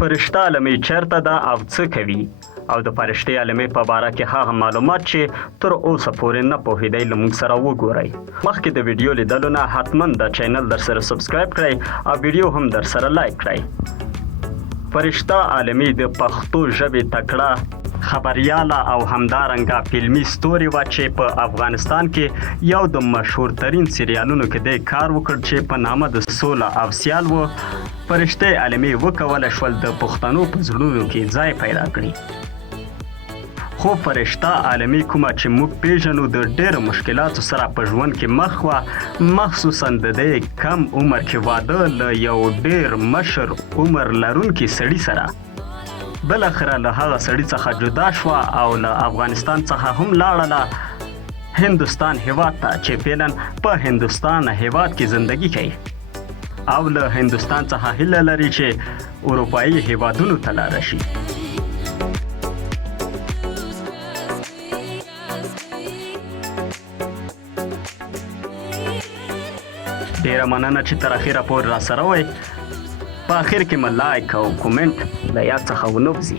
فرشته عالمي چیرته ده او څه کوي او د فرشتې عالمي په باره کې هغه معلومات چې تر اوسه پورې نه پوهېدئ له موږ سره وګورئ. مخکې د ویډیو لیدلو نه حتما د چینل در سره سبسکرایب کړئ او ویډیو هم در سره لایک کړئ. فرشته عالمي د پښتو ژبې تکړه خبریاله او همدارنګه فلمي ستوري وه چې په افغانستان کې یو د مشهورترین سریالونو کې دی کار وکړ چې په نامه د سوله او سیال و. فرشته عالمي وکولی شول د پښتنو په زړونو کې ځای پیدا کړي. خو فرشته عالمي کومه چې موږ پیژنو د ډېرو مشکلاتو سره په ژوند کې مخ وه، مخصوصا د دې کم عمر کې واده له یو ډېر مشر عمر لرونکي سړي سره. بالاخره له هغه سړي څخه جدا شوه او له افغانستان څخه هم لاړله هندوستان هیواد ته چې فعلا په هندوستان هیواد کې زندگی کوي او له هندوستان څخه هیله لري چې اروپایي هیوادونو ته لاړه شي. ډیره مننه چې تر اخره پورې را سره وئ. په اخر کې مې لایک او کومنټ له یاد څخه ونه وځي.